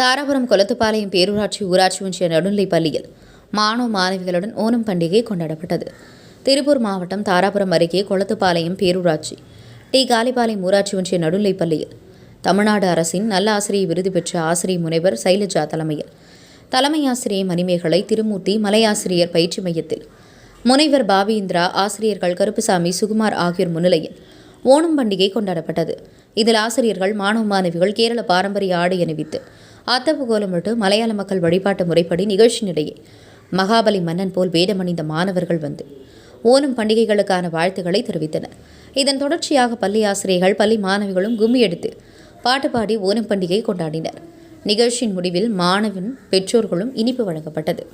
தாராபுரம் கொளத்துப்பாளையம் பேரூராட்சி ஊராட்சி ஒன்றிய நடுநிலைப் பள்ளியில் மாணவ மாணவிகளுடன் ஓணம் பண்டிகை கொண்டாடப்பட்டது. திருப்பூர் மாவட்டம் தாராபுரம் அருகே கொளத்துப்பாளையம் பேரூராட்சி காலிபாளையம் ஊராட்சி ஒன்றிய நடுநிலைப் பள்ளியில் தமிழ்நாடு அரசின் நல்ல ஆசிரியை விருது பெற்ற ஆசிரியர் முனைவர் சைலஜா தலைமையில் தலைமை ஆசிரியை மணிமேகலை, திருமூர்த்தி, மலையாசிரியர் பயிற்சி மையத்தில் முனைவர் பாபி-இந்திரா, ஆசிரியர்கள் கருப்புசாமி, சுகுமார் ஆகியோர் முன்னிலையில் ஓணம் பண்டிகை கொண்டாடப்பட்டது. இதில் ஆசிரியர்கள், மாணவ மாணவிகள் கேரள பாரம்பரிய ஆடை அணிவித்து அத்தப்பு கோலமிட்டு மலையாள மக்கள் வழிபாட்டு முறைப்படி நிகழ்ச்சியினிடையே மகாபலி மன்னன் போல் வேடமணிந்த மாணவர்கள் வந்து ஓணம் பண்டிகைகளுக்கான வாழ்த்துக்களை தெரிவித்தனர். இதன் தொடர்ச்சியாக பள்ளி ஆசிரியர்கள், பள்ளி மாணவிகளும் கும்மி எடுத்து பாட்டு பாடி ஓணம் பண்டிகை கொண்டாடினர். நிகழ்ச்சியின் முடிவில் மாணவன் பெற்றோர்களும் இனிப்பு வழங்கப்பட்டது.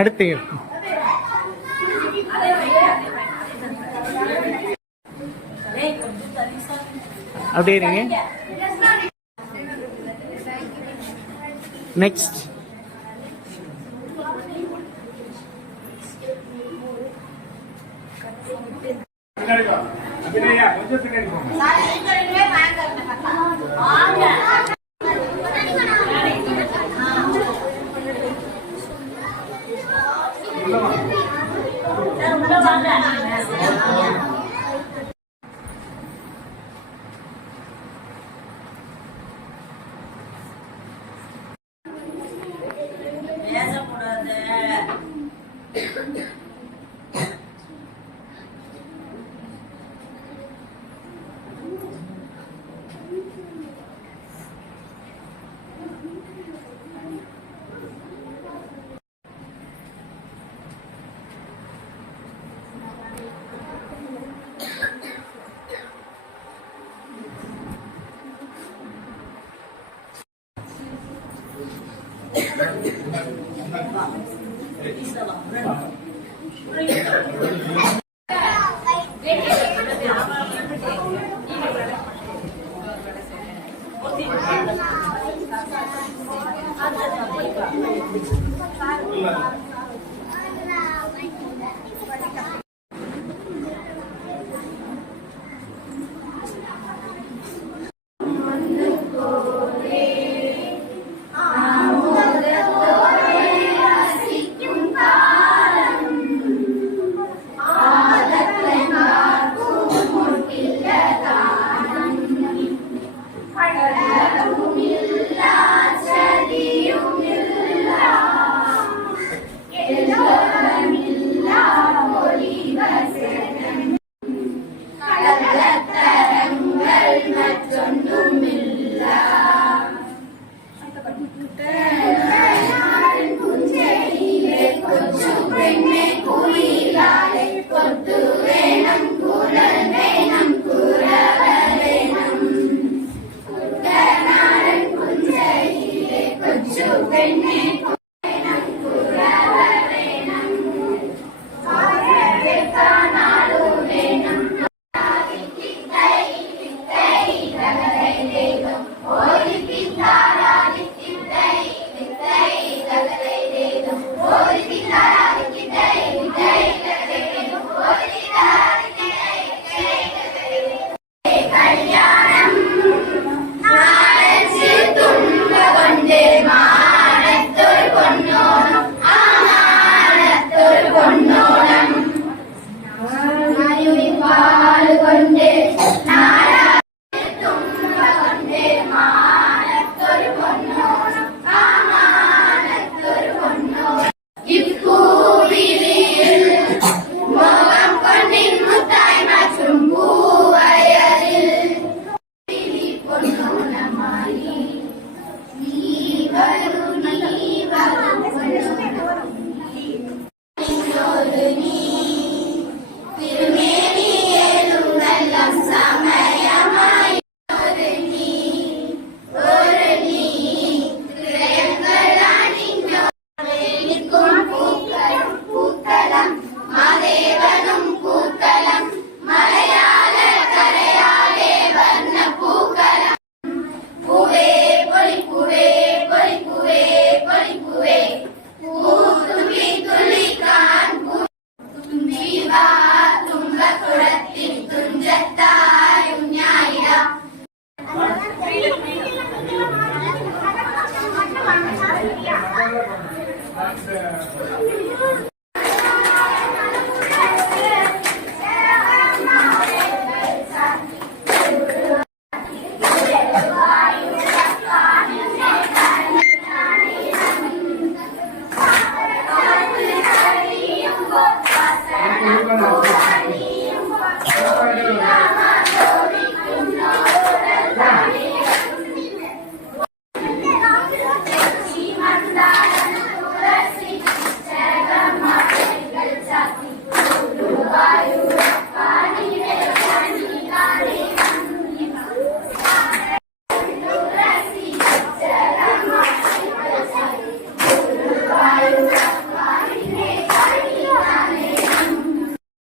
அடுத்து அப்படியே இருங்க. நெக்ஸ்ட்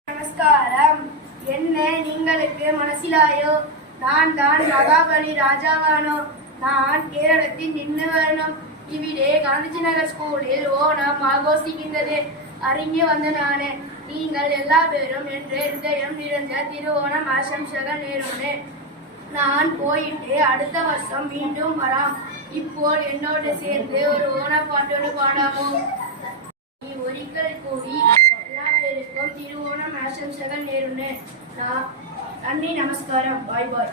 நமஸ்காரம். என்ன നിങ്ങൾക്ക് മനസ്സിലായോ? நான் தான் மகாபலி ராஜாவானோ. நான் കേരളത്തിൽ നിന്ന് വരണം. ഇവിടെ ഗാന്ധിജി നഗർ സ്കൂളിൽ ഓണം ആഘോഷിക്കുന്നത് അറിഞ്ഞു വന്നതാണ്. നിങ്ങൾ എല്ലാവരും എൻ്റെ ഹൃദയം നിറഞ്ഞ തിരുവോണം ആശംസകൾ നേരുന്നു. நான் போயிட்டு அடுத்த வருஷம் மீண்டும் வராம். ഇപ്പോൾ എന്നോട് சேர்ந்து ஒரு ஓணப்பாட்டோடு பாடாமோ? நீ ஒരിക്കൽ கூடி എല്ലാവർക്കും തിരുവോണം ആശംസകൾ നേരുന്നു. നന്ദി, നമസ്കാരം, ബൈ ബൈ.